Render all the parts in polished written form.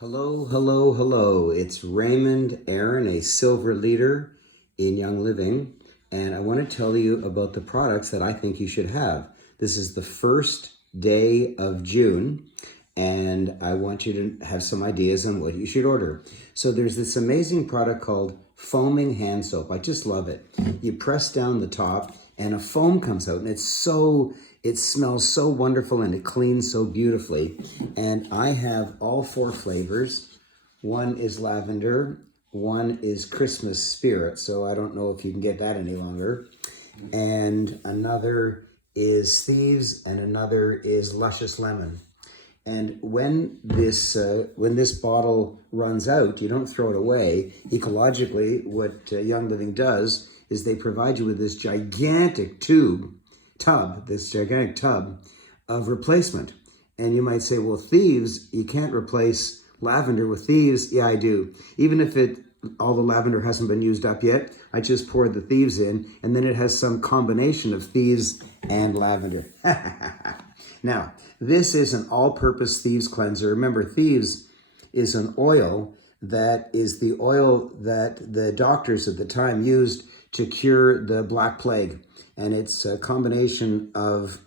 Hello, hello, hello. It's Raymond Aaron, a silver leader in Young Living, and I want to tell you about the products that I think you should have. This is the first day of June, and I want you to have some ideas on what you should order. So there's this amazing product called foaming hand soap. I just love it. You press down the top and a foam comes out, and it smells so wonderful and it cleans so beautifully. And I have all four flavors. One is lavender, one is Christmas spirit, so I don't know if you can get that any longer. And another is Thieves, and another is luscious lemon. And when this bottle runs out, you don't throw it away. Ecologically, what Young Living does is they provide you with this gigantic tub of replacement. And you might say, well, Thieves, you can't replace lavender with Thieves. Yeah, I do. Even if all the lavender hasn't been used up yet, I just poured the Thieves in, and then it has some combination of Thieves and lavender. Now, this is an all-purpose Thieves cleanser. Remember, Thieves is an oil that is the oil that the doctors at the time used to cure the Black Plague. And it's a combination of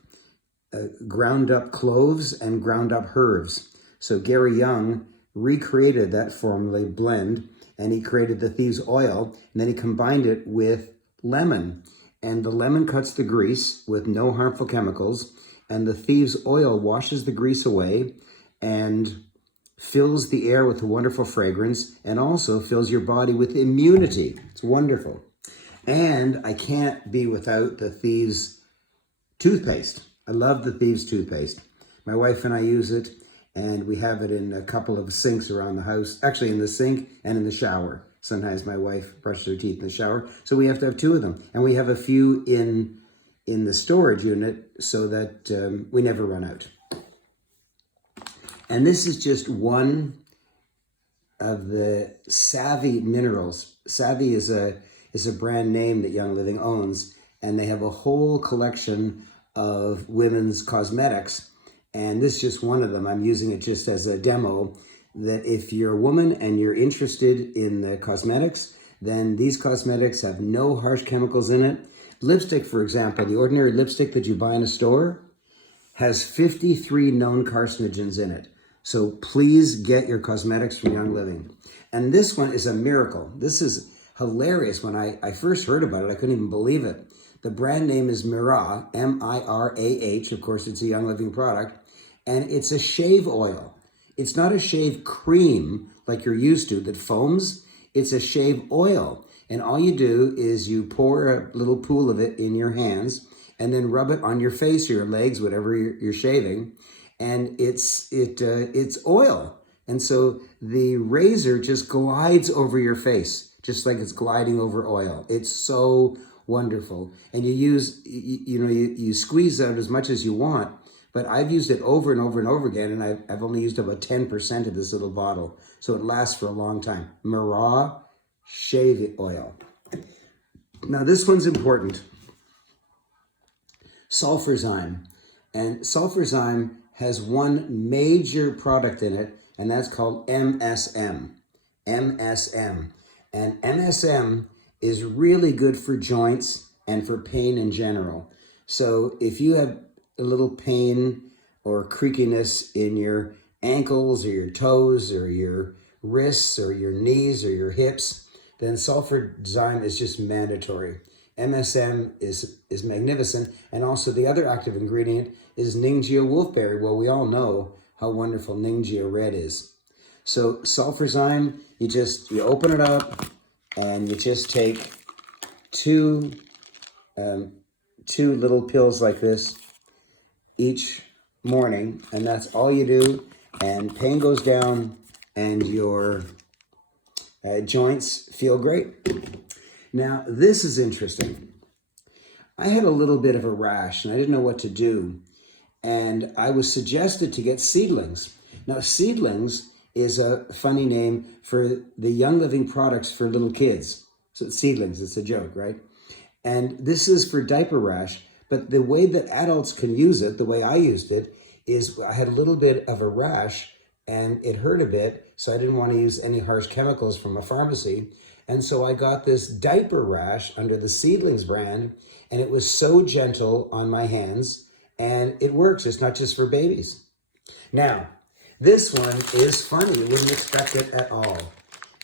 ground up cloves and ground up herbs. So Gary Young recreated that formula blend, and he created the Thieves oil, and then he combined it with lemon. And the lemon cuts the grease with no harmful chemicals, and the Thieves oil washes the grease away and fills the air with a wonderful fragrance, and also fills your body with immunity. It's wonderful. And I can't be without the Thieves toothpaste. I love the Thieves toothpaste. My wife and I use it, and we have it in a couple of sinks around the house. Actually, in the sink and in the shower. Sometimes my wife brushes her teeth in the shower, so we have to have two of them. And we have a few in the storage unit so that we never run out. And this is just one of the Savvy minerals. Savvy is a brand name that Young Living owns, and they have a whole collection of women's cosmetics, and this is just one of them. I'm using it just as a demo, that if you're a woman and you're interested in the cosmetics, then these cosmetics have no harsh chemicals in it. Lipstick, for example, the ordinary lipstick that you buy in a store has 53 known carcinogens in it. So please get your cosmetics from Young Living. And this one is a miracle. This is hilarious. When I first heard about it, I couldn't even believe it. The brand name is Mira, M-I-R-A-H. Of course, it's a Young Living product. And it's a shave oil. It's not a shave cream like you're used to that foams. It's a shave oil. And all you do is you pour a little pool of it in your hands and then rub it on your face or your legs, whatever you're shaving. And it's oil. And so the razor just glides over your face, just like it's gliding over oil. It's so wonderful. And you squeeze out as much as you want, but I've used it over and over and over again, and I've only used about 10% of this little bottle. So it lasts for a long time. Mira shave oil. Now this one's important. Sulfurzyme. And Sulfurzyme has one major product in it, and that's called MSM. MSM. And MSM is really good for joints and for pain in general. So if you have a little pain or creakiness in your ankles or your toes or your wrists or your knees or your hips, then Sulfurzyme is just mandatory. MSM is magnificent. And also the other active ingredient is Ningxia wolfberry. Well, we all know how wonderful Ningxia Red is. So Sulfurzyme, you open it up and you just take two little pills like this each morning, and that's all you do, and pain goes down and your joints feel great. Now, this is interesting. I had a little bit of a rash and I didn't know what to do, and I was suggested to get Seedlings. Now, Seedlings is a funny name for the Young Living products for little kids. So it's Seedlings, it's a joke, right? And this is for diaper rash, but the way that adults can use it, the way I used it, is I had a little bit of a rash and it hurt a bit, so I didn't want to use any harsh chemicals from a pharmacy. And so I got this diaper rash under the Seedlings brand, and it was so gentle on my hands, and it works. It's not just for babies. Now, this one is funny. You wouldn't expect it at all.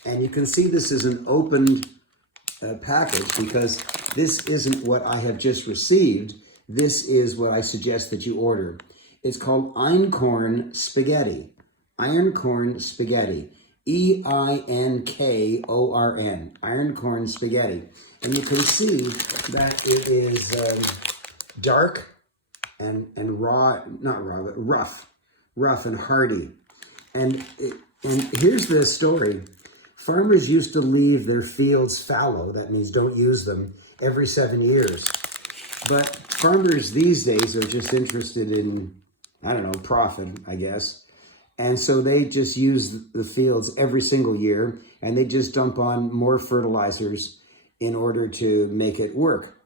And you can see this is an opened package because this isn't what I have just received. This is what I suggest that you order. It's called Einkorn Spaghetti. Ironcorn Spaghetti. Einkorn. Ironcorn Spaghetti. And you can see that it is dark and raw, not raw, but rough and hardy. And here's the story. Farmers used to leave their fields fallow, that means don't use them, every 7 years. But farmers these days are just interested in, I don't know, profit, I guess. And so they just use the fields every single year, and they just dump on more fertilizers in order to make it work.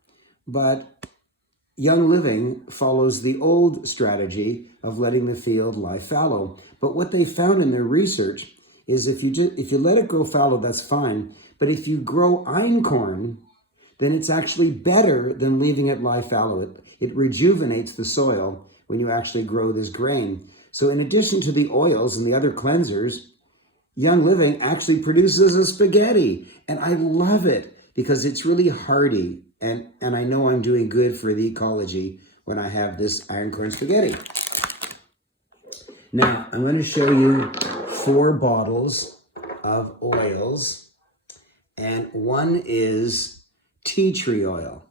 But Young Living follows the old strategy of letting the field lie fallow. But what they found in their research is if you let it grow fallow, that's fine. But if you grow einkorn, then it's actually better than leaving it lie fallow. It rejuvenates the soil when you actually grow this grain. So in addition to the oils and the other cleansers, Young Living actually produces a spaghetti. And I love it because it's really hardy. And I know I'm doing good for the ecology when I have this Ironcorn Spaghetti. Now, I'm going to show you 4 bottles of oils. And one is tea tree oil.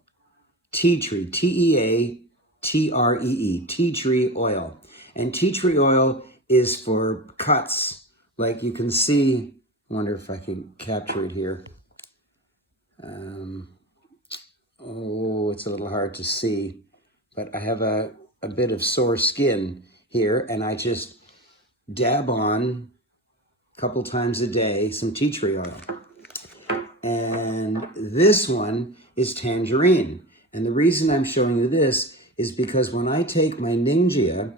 Tea tree, Teatree, tea tree oil. And tea tree oil is for cuts. Like you can see, I wonder if I can capture it here. It's a little hard to see, but I have a bit of sore skin here, and I just dab on a couple times a day some tea tree oil. And this one is tangerine. And the reason I'm showing you this is because when I take my Ningxia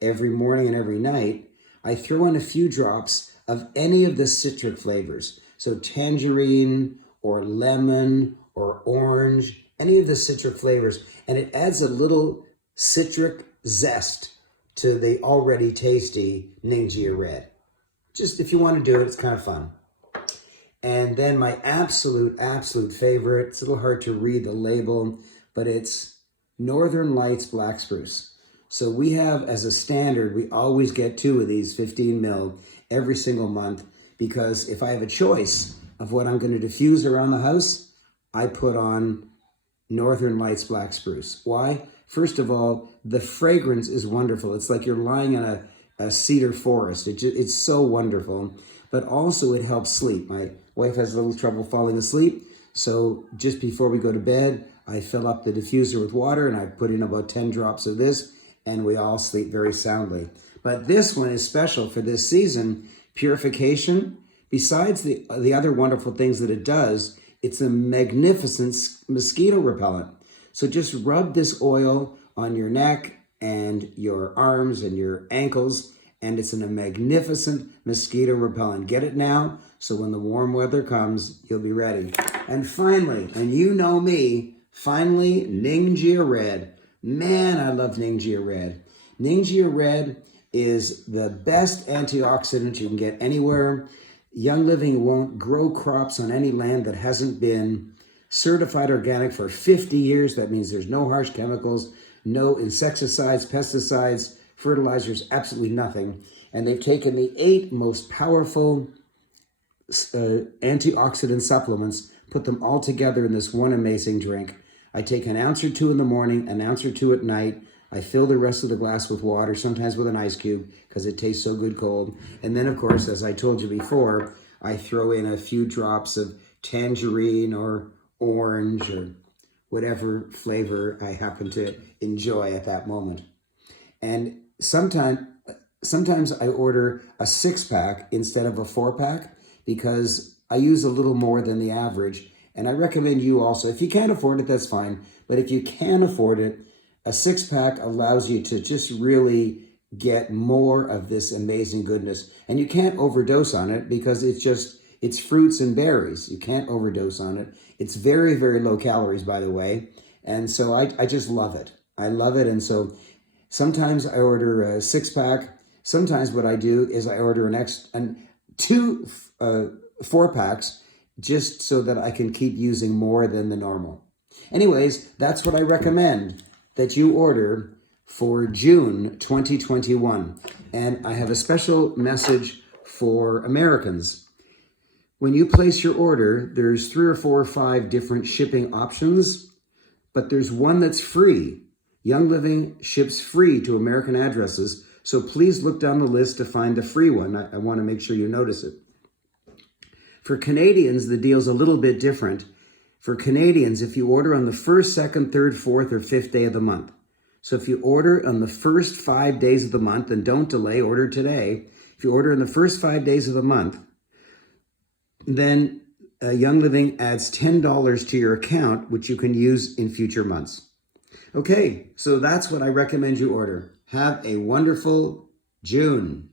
every morning and every night, I throw in a few drops of any of the citric flavors. So tangerine or lemon or orange, any of the citric flavors. And it adds a little citric zest to the already tasty Ningxia Red. Just if you want to do it, it's kind of fun. And then my absolute favorite, it's a little hard to read the label, but it's Northern Lights Black Spruce. So we have, as a standard, we always get 2 of these 15 mil every single month, because if I have a choice of what I'm going to diffuse around the house, I put on Northern Lights Black Spruce. Why? First of all, the fragrance is wonderful. It's like you're lying in a cedar forest. It's so wonderful. But also it helps sleep. My wife has a little trouble falling asleep. So just before we go to bed, I fill up the diffuser with water and I put in about 10 drops of this, and we all sleep very soundly. But this one is special for this season. Purification. Besides the other wonderful things that it does, it's a magnificent mosquito repellent. So just rub this oil on your neck and your arms and your ankles, and it's a magnificent mosquito repellent. Get it now, so when the warm weather comes, you'll be ready. And finally, and you know me, finally, Ningxia Red. Man, I love Ningxia Red. Ningxia Red is the best antioxidant you can get anywhere. Young Living won't grow crops on any land that hasn't been certified organic for 50 years. That means there's no harsh chemicals, no insecticides, pesticides, fertilizers, absolutely nothing. And they've taken the 8 most powerful antioxidant supplements, put them all together in this one amazing drink. I take an ounce or 2 in the morning, an ounce or 2 at night. I fill the rest of the glass with water, sometimes with an ice cube, because it tastes so good cold. And then, of course, as I told you before, I throw in a few drops of tangerine or orange or whatever flavor I happen to enjoy at that moment. And sometimes I order a 6-pack instead of a 4-pack because I use a little more than the average. And I recommend you also, if you can't afford it, that's fine. But if you can afford it, a 6-pack allows you to just really get more of this amazing goodness. And you can't overdose on it because it's fruits and berries. You can't overdose on it. It's very, very low calories, by the way. And so I just love it. I love it. And so sometimes I order a 6-pack. Sometimes what I do is I order two 4-packs just so that I can keep using more than the normal. Anyways, that's what I recommend that you order for June 2021. And I have a special message for Americans. When you place your order, there's 3 or 4 or 5 different shipping options, but there's one that's free. Young Living ships free to American addresses, so please look down the list to find the free one. I want to make sure you notice it. For Canadians, the deal's a little bit different. For Canadians, if you order on the 1st, 2nd, 3rd, 4th, or 5th day of the month. So if you order on the first 5 days of the month, and don't delay, order today. If you order in the first 5 days of the month, then Young Living adds $10 to your account, which you can use in future months. Okay, so that's what I recommend you order. Have a wonderful June.